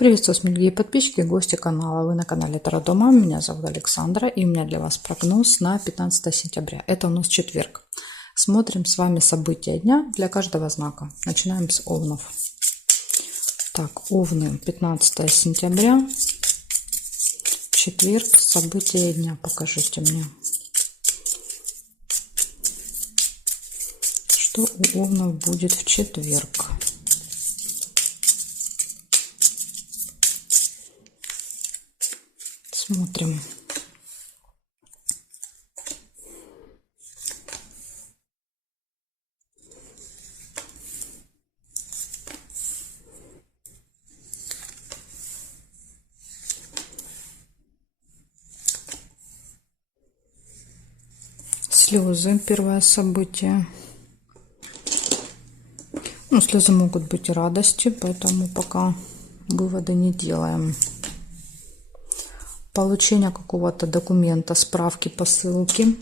Приветствую вас, дорогие подписчики и гости канала. Вы на канале Таро Дома. Меня зовут Александра, и у меня для вас прогноз на 15 сентября. Это у нас четверг. Смотрим с вами события дня для каждого знака. Начинаем с овнов. Так, овны, 15 сентября, четверг, события дня. Покажите мне, что у овнов будет в четверг. Смотрим. Слезы, первое событие. Ну, слезы могут быть и радости, поэтому пока выводы не делаем. Получение какого-то документа, справки, посылки.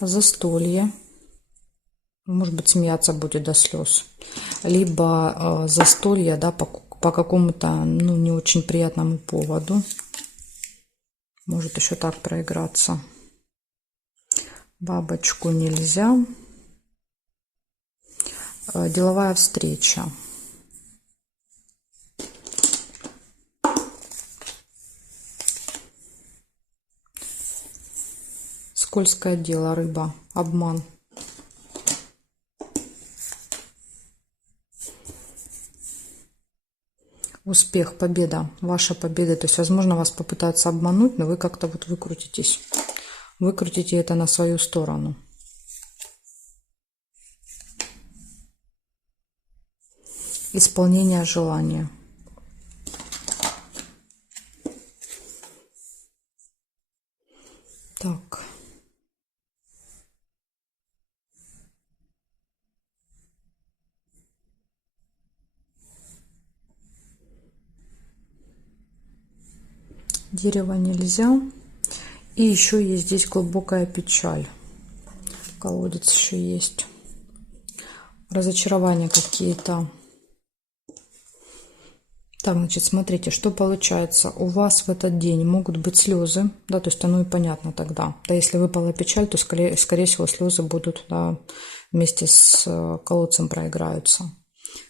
Застолье. Может быть, смеяться будет до слез. Либо застолье, да, по какому-то, ну, не очень приятному поводу. Может еще так проиграться. Бабочку нельзя. Деловая встреча. Скользкое дело, рыба, обман. Успех, победа, ваша победа. То есть, возможно, вас попытаются обмануть, но вы как-то вот выкрутитесь. Выкрутите это на свою сторону. Исполнение желания. Так. Дерево нельзя. И еще есть здесь глубокая печаль. Колодец еще есть. Разочарования какие-то. Так, значит, смотрите, что получается. У вас в этот день могут быть слезы, да, то есть оно и понятно тогда. Да, если выпала печаль, то скорее всего слезы будут, да, вместе с колодцем проиграются.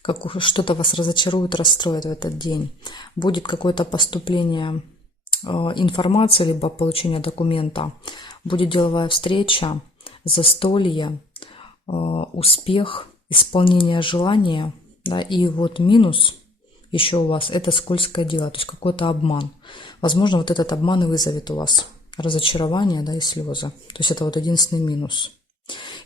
Как что-то вас разочарует, расстроит в этот день. Будет какое-то поступление информации, либо получение документа. Будет деловая встреча, застолье, успех, исполнение желания, да, и вот минус еще у вас это скользкое дело, то есть какой-то обман. Возможно, вот этот обман и вызовет у вас разочарование, да, и слезы. То есть это вот единственный минус.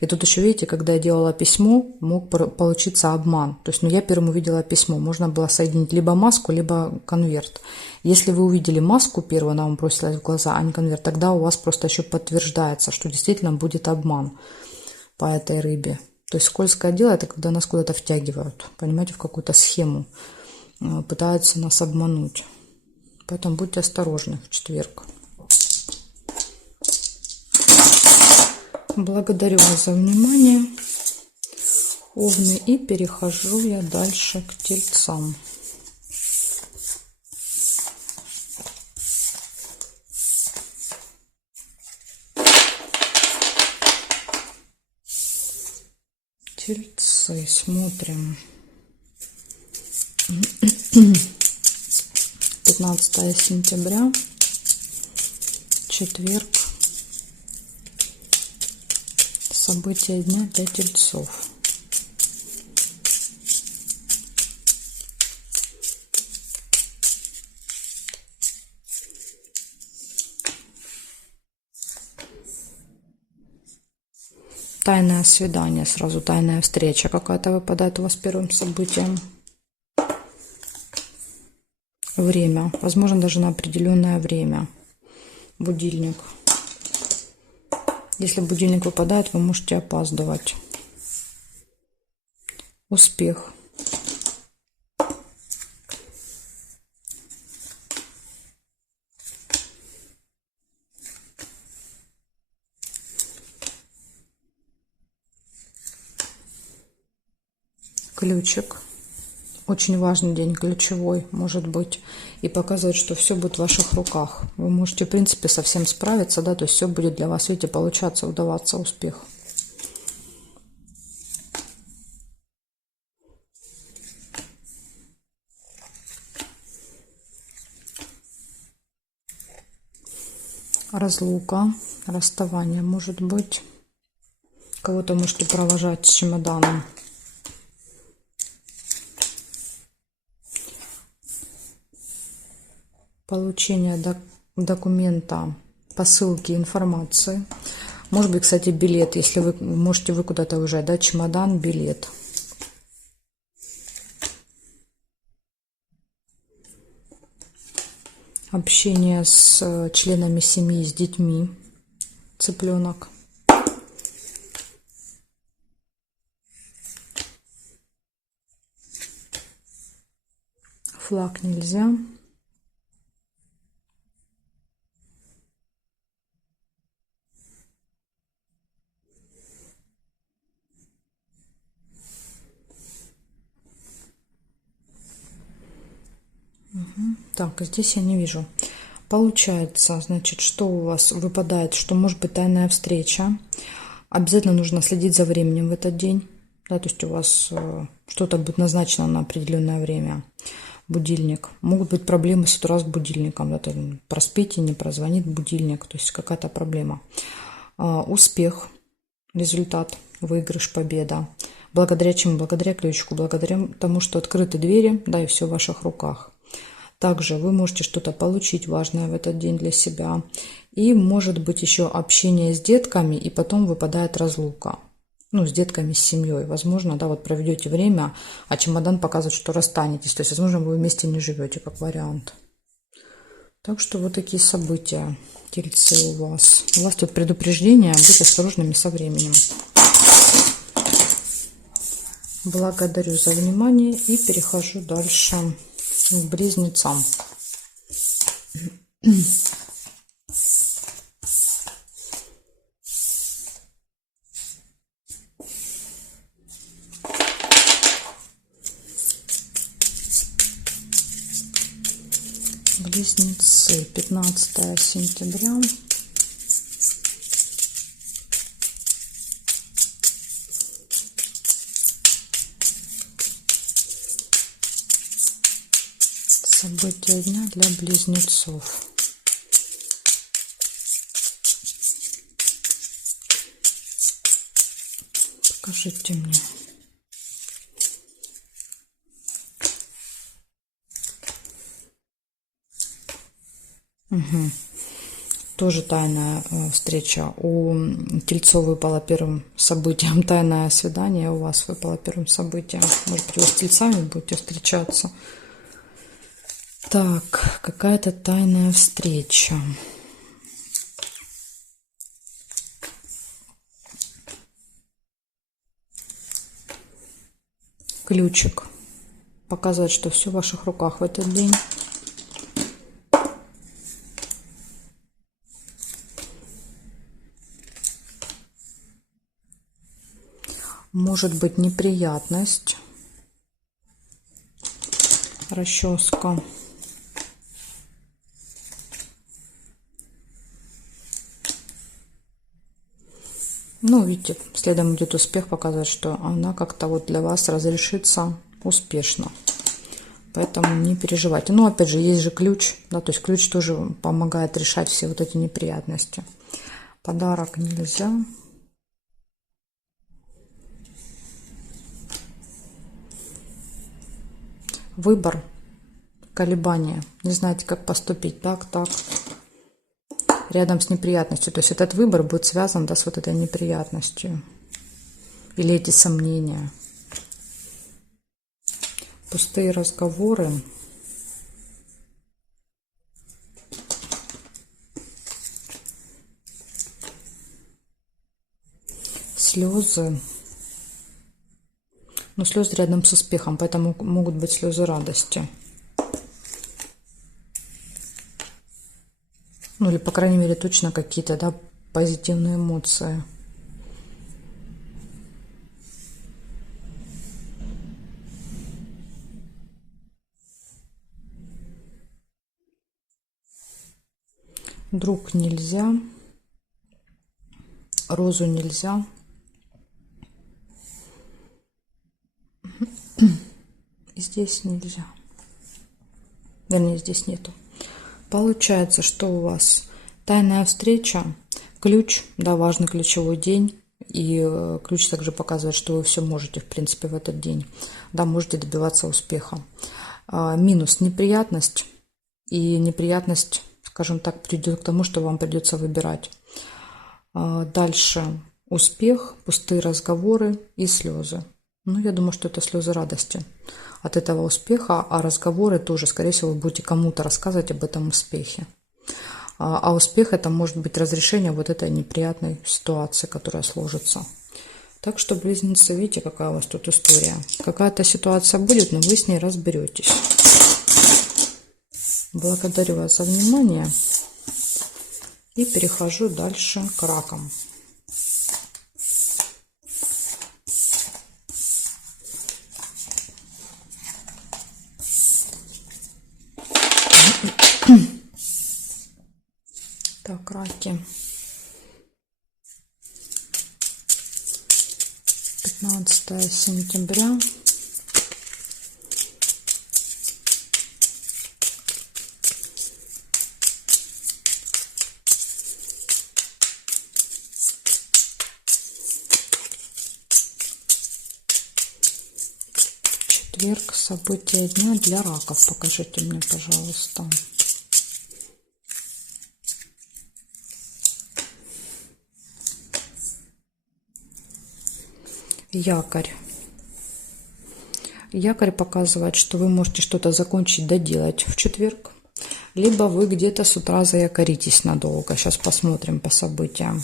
И тут еще, видите, когда я делала письмо, мог получиться обман. То есть, ну, я первым увидела письмо. Можно было соединить либо маску, либо конверт. Если вы увидели маску первую, она вам бросилась в глаза, а не конверт, тогда у вас просто еще подтверждается, что действительно будет обман по этой рыбе. То есть скользкое дело – это когда нас куда-то втягивают, понимаете, в какую-то схему. Пытаются нас обмануть. Поэтому будьте осторожны в четверг. Благодарю вас за внимание, овны, и перехожу я дальше к тельцам. Тельцы, смотрим. 15 сентября, четверг. События дня для тельцов. Тайное свидание, сразу тайная встреча какая-то выпадает у вас первым событием. Время, возможно, даже на определенное время. Будильник. Если будильник выпадает, вы можете опаздывать. Успех. ключик. Очень важный день, ключевой, может быть, и показывает, что все будет в ваших руках. Вы можете, в принципе, со всем справиться, да, то есть все будет для вас, видите, получаться, удаваться, успех. Разлука, расставание, может быть. Кого-то можете провожать с чемоданом. Получение документа, посылки, информации. Может быть, кстати, билет, если вы можете вы куда-то уезжать, да, чемодан, билет. Общение с членами семьи, с детьми, цыпленок. Флаг нельзя. Так, здесь я не вижу. Получается, значит, что у вас выпадает, что может быть тайная встреча. Обязательно нужно следить за временем в этот день. Да, то есть у вас что-то будет назначено на определенное время. Будильник. Могут быть проблемы с утра с будильником. Да, проспите, не прозвонит будильник. То есть какая-то проблема. Успех, результат, выигрыш, победа. Благодаря чему? Благодаря ключику, благодаря тому, что открыты двери, да, и все в ваших руках. Также вы можете что-то получить важное в этот день для себя. И может быть еще общение с детками, и потом выпадает разлука. Ну, с детками, с семьей. Возможно, да, вот проведете время, а чемодан показывает, что расстанетесь. То есть, возможно, вы вместе не живете, как вариант. Так что вот такие события, тельцы, у вас. У вас тут предупреждение, быть осторожными со временем. Благодарю за внимание и перехожу дальше к близнецам. Близнецы, 15 сентября. События дня для близнецов. Покажите мне. Угу. Тоже тайная встреча. У Тельцов выпало первым событием. Тайное свидание у вас выпало первым событием. Может быть, вы с Тельцами будете встречаться. Так, какая-то тайная встреча. Ключик. Показывает, что все в ваших руках в этот день. Может быть неприятность. Расческа. Ну, видите, следом идет успех, показывает, что она как-то вот для вас разрешится успешно. Поэтому не переживайте. Но опять же, есть же ключ, да, то есть ключ тоже помогает решать все вот эти неприятности. Подарок нельзя. Выбор, колебания. Не знаете, как поступить. Так, так. Рядом с неприятностью. То есть этот выбор будет связан, да, с вот этой неприятностью. Или эти сомнения. Пустые разговоры. Слезы. Но слезы рядом с успехом, поэтому могут быть слезы радости. Ну или, по крайней мере, точно какие-то, да, позитивные эмоции. Друг нельзя. Розу нельзя. Здесь нельзя. Вернее, здесь нету. Получается, что у вас тайная встреча, ключ, да, важный ключевой день. И ключ также показывает, что вы все можете, в принципе, в этот день. Да, можете добиваться успеха. Минус неприятность. И неприятность, скажем так, придет к тому, что вам придется выбирать. Дальше успех, пустые разговоры и слезы. Ну, я думаю, что это слезы радости от этого успеха, а разговоры тоже, скорее всего, вы будете кому-то рассказывать об этом успехе. А успех – это может быть разрешение вот этой неприятной ситуации, которая сложится. Так что, близнецы, видите, какая у вас тут история. Какая-то ситуация будет, но вы с ней разберетесь. Благодарю вас за внимание. И перехожу дальше к ракам. Так, раки. 15 сентября. Четверг. События дня для раков. Покажите мне, пожалуйста. Якорь. Якорь показывает, что вы можете что-то закончить, доделать в четверг. Либо вы где-то с утра заякоритесь надолго. Сейчас посмотрим по событиям.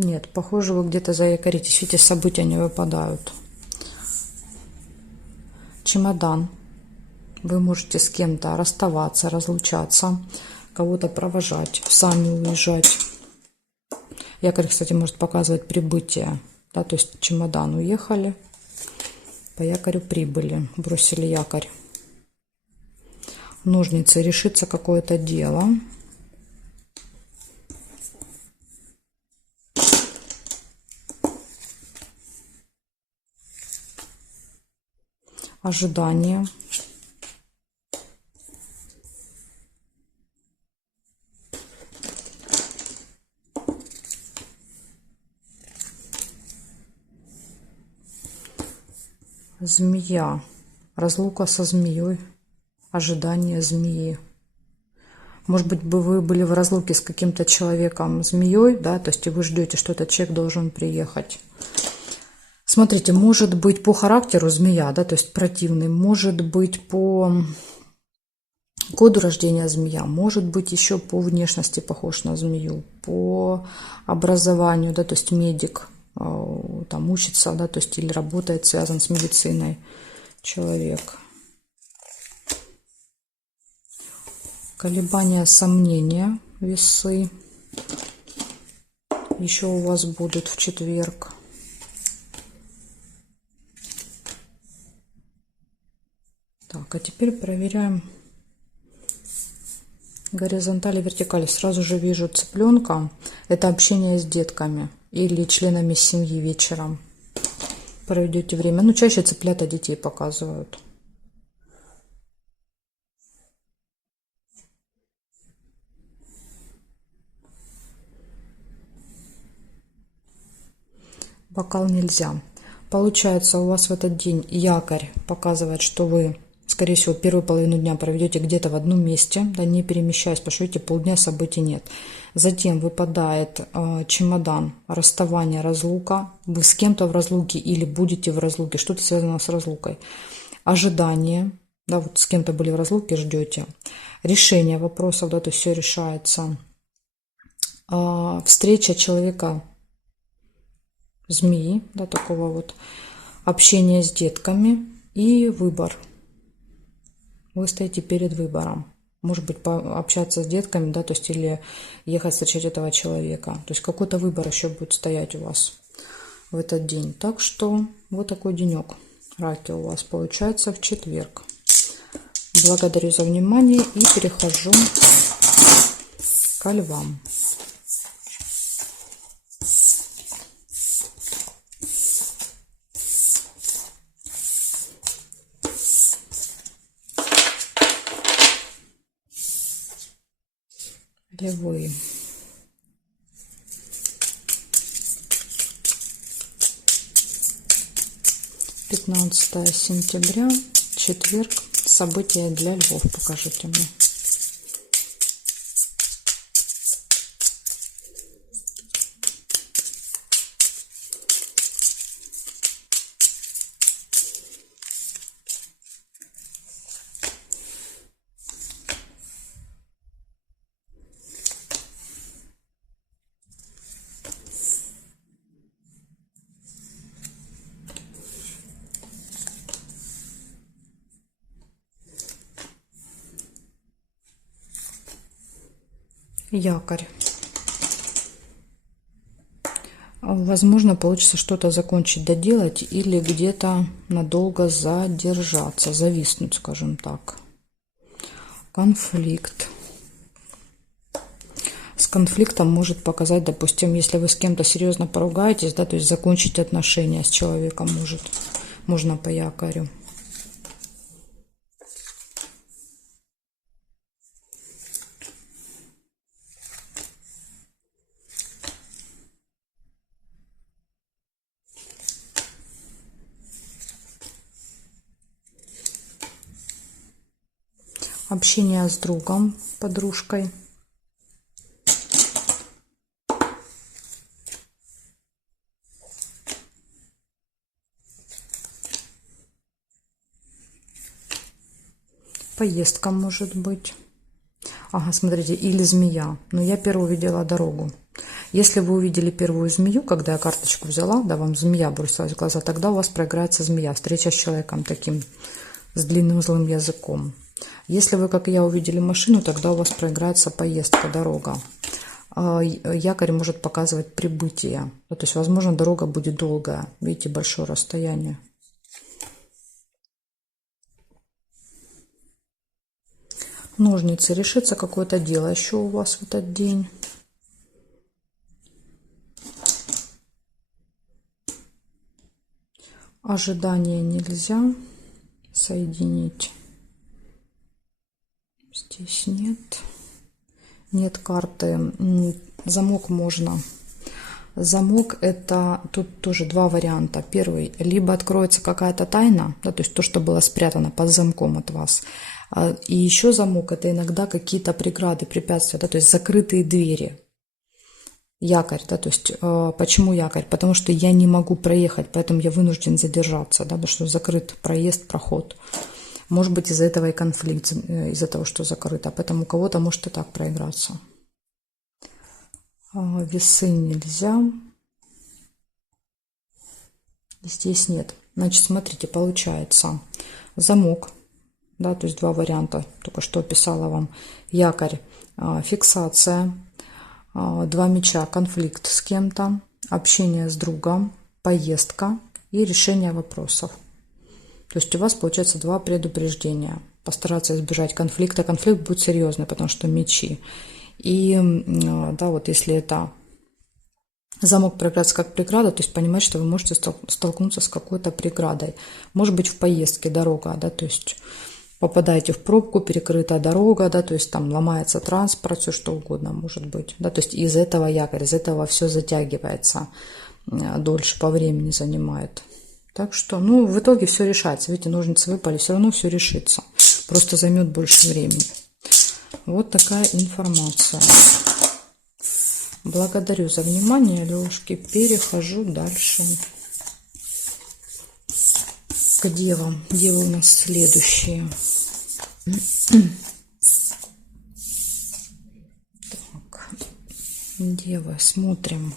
Нет, похоже, вы где-то заякоритесь. Видите, события не выпадают. Чемодан. Вы можете с кем-то расставаться, разлучаться, кого-то провожать, сами уезжать. Якорь, кстати, может показывать прибытие. Да, то есть чемодан уехали, по якорю прибыли, бросили якорь. Ножницы. Решится какое-то дело. Ожидание. Змея. Разлука со змеей. Ожидание змеи. Может быть, вы были в разлуке с каким-то человеком змеей, да, то есть вы ждете, что этот человек должен приехать. Смотрите, может быть по характеру змея, да, то есть противный, может быть по году рождения змея, может быть еще по внешности похож на змею, по образованию, да, то есть медик, там учится, да, то есть или работает, связан с медициной человек. Колебания, сомнения, весы еще у вас будут в четверг. Так, а теперь проверяем горизонталь и вертикаль. Сразу же вижу цыпленка. Это общение с детками или членами семьи вечером. Проведете время. Ну, чаще цыплята детей показывают. Бокал нельзя. Получается, у вас в этот день якорь показывает, что вы, скорее всего, первую половину дня проведете где-то в одном месте, да, не перемещаясь, потому что, видите, полдня событий нет. Затем выпадает чемодан, расставание, разлука. Вы с кем-то в разлуке или будете в разлуке, что-то связано с разлукой. Ожидание, да, вот с кем-то были в разлуке, ждете. Решение вопросов, да, то есть все решается. Встреча человека змеи, да, такого вот, общение с детками и выбор. вы стоите перед выбором. Может быть, пообщаться с детками, да, то есть или ехать встречать этого человека. То есть какой-то выбор еще будет стоять у вас в этот день. Так что вот такой денек, раки, у вас получается в четверг. Благодарю за внимание и перехожу ко львам. Львы. Пятнадцатое сентября, четверг. События для львов покажите мне. Якорь. Возможно, получится что-то закончить, доделать или где-то надолго задержаться, зависнуть, скажем так. Конфликт. С конфликтом может показать, допустим, если вы с кем-то серьезно поругаетесь, да, то есть закончить отношения с человеком можно по якорю. Общение с другом, подружкой. Поездка может быть. Ага, смотрите, или змея. Но я первую увидела дорогу. Если вы увидели первую змею, когда я карточку взяла, да, вам змея бросилась в глаза, тогда у вас проиграется змея. Встреча с человеком таким, с длинным злым языком. Если вы, как и я, увидели машину, тогда у вас проиграется поездка, дорога. Якорь может показывать прибытие. То есть, возможно, дорога будет долгая. Видите, большое расстояние. Ножницы. Решится какое-то дело еще у вас в этот день. Ожидание нельзя соединить. Здесь нет. Нет карты. Замок можно. Замок — это тут тоже два варианта. Первый, либо откроется какая-то тайна, да, то есть то, что было спрятано под замком от вас. И еще замок — это иногда какие-то преграды, препятствия, да, то есть закрытые двери. Якорь, да, то есть почему якорь? Потому что я не могу проехать, поэтому я вынужден задержаться, да, потому что закрыт проезд, проход. Может быть, из-за этого и конфликт, из-за того, что закрыто. Поэтому у кого-то может и так проиграться. Весы нельзя. Здесь нет. Значит, смотрите, получается замок, да, то есть два варианта, только что описала вам. Якорь, фиксация, два меча, конфликт с кем-то, общение с другом, поездка и решение вопросов. То есть у вас получается два предупреждения. Постараться избежать конфликта. Конфликт будет серьезный, потому что мечи. И да, вот если это замок проиграться как преграда, то есть понимать, что вы можете столкнуться с какой-то преградой. Может быть, в поездке дорога, да, то есть попадаете в пробку, перекрытая дорога, да, то есть там ломается транспорт, все что угодно может быть. Да, то есть из этого якорь, из этого все затягивается, дольше по времени занимает. Так что, ну, в итоге все решается. Видите, ножницы выпали, все равно все решится. Просто займет больше времени. Вот такая информация. Благодарю за внимание, Лёшки. Перехожу дальше к девам. Девы у нас следующие. Так, девы, смотрим.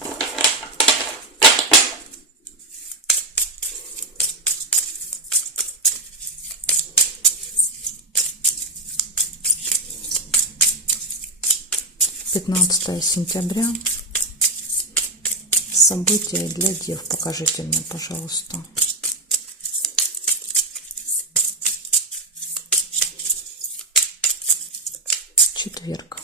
15 сентября. События для дев. Покажите мне, пожалуйста. Четверг.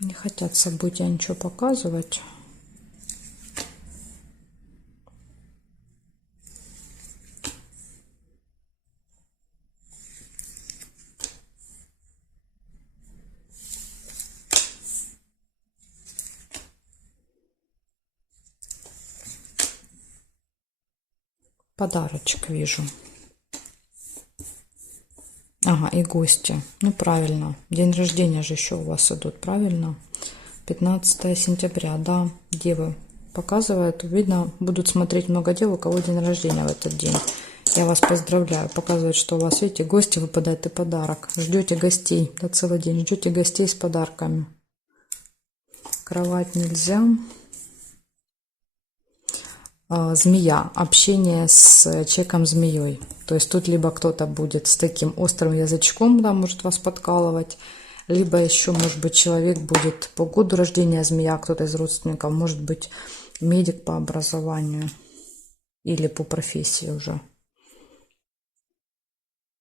Не хотят события ничего показывать. Подарочек вижу. Ага, и гости. Ну, правильно. День рождения же еще у вас идут, правильно? 15 сентября, да, девы показывают. Видно, будут смотреть много дев, у кого день рождения в этот день. Я вас поздравляю. Показывает, что у вас, видите, гости выпадают и подарок. Ждете гостей, да, целый день. Ждете гостей с подарками. Кровать нельзя. Змея. Общение с человеком-змеей. То есть тут либо кто-то будет с таким острым язычком, да, может вас подкалывать, либо еще, может быть, человек будет по году рождения змея, кто-то из родственников, может быть, медик по образованию или по профессии уже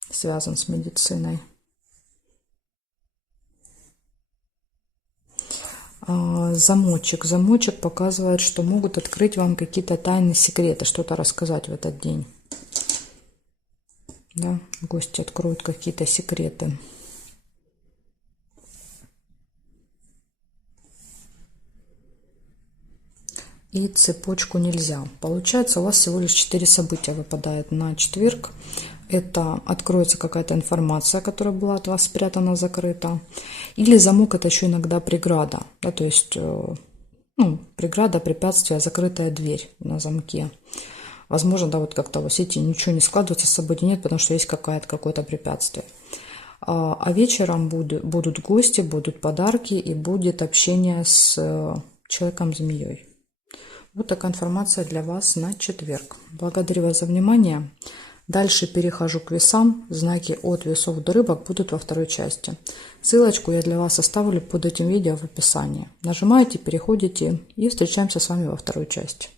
связан с медициной. Замочек. Замочек показывает, что могут открыть вам какие-то тайные секреты, что-то рассказать в этот день. Да, гости откроют какие-то секреты. И цепочку нельзя. Получается, у вас всего лишь 4 события выпадает на четверг. Это откроется какая-то информация, которая была от вас спрятана, закрыта. Или замок — это еще иногда преграда. Да, то есть, ну, преграда, препятствие, закрытая дверь на замке. Возможно, да, вот как-то вот видите, ничего не складывается, с собой нет, потому что есть какое-то препятствие. А вечером будут гости, будут подарки и будет общение с человеком-змеей. Вот такая информация для вас на четверг. Благодарю вас за внимание. Дальше перехожу к весам. Знаки от весов до рыбок будут во второй части. Ссылочку я для вас оставлю под этим видео в описании. Нажимаете, переходите и встречаемся с вами во второй части.